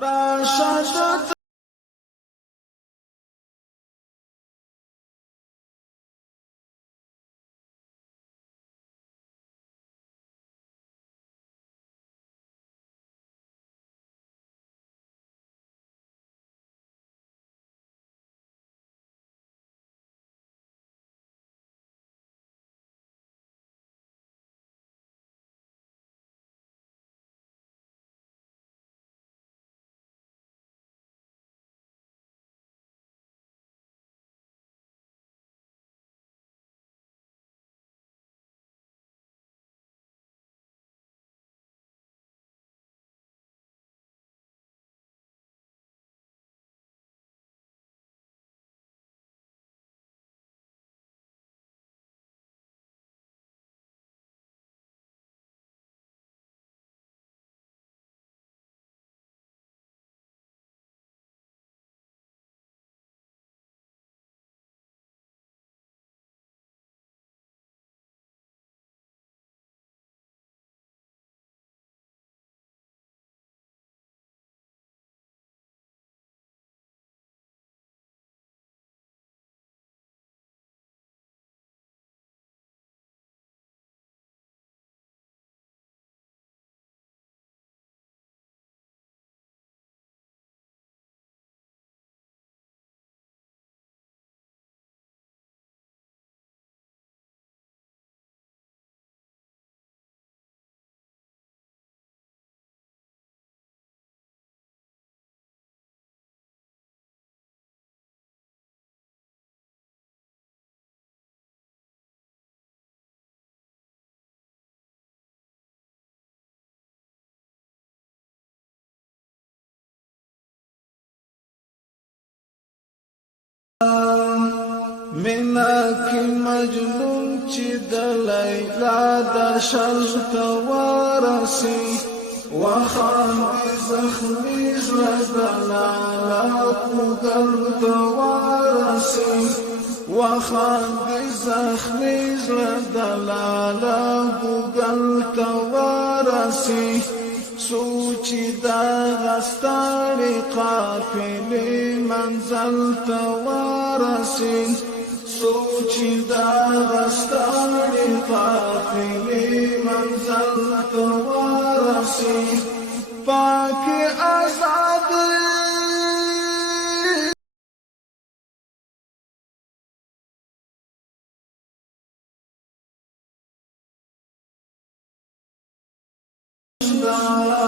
راشد منا کی مجنون چې د لیلا د شلت ورسی وخاندي زخمی زړه پوګل ورسی وخاندي زخمی زړه پوګل ورسی سوچ دا غستاری قافلی منزل تورسی سوچ دا غستاری قافلی منزل تورسی پاک آزاد دا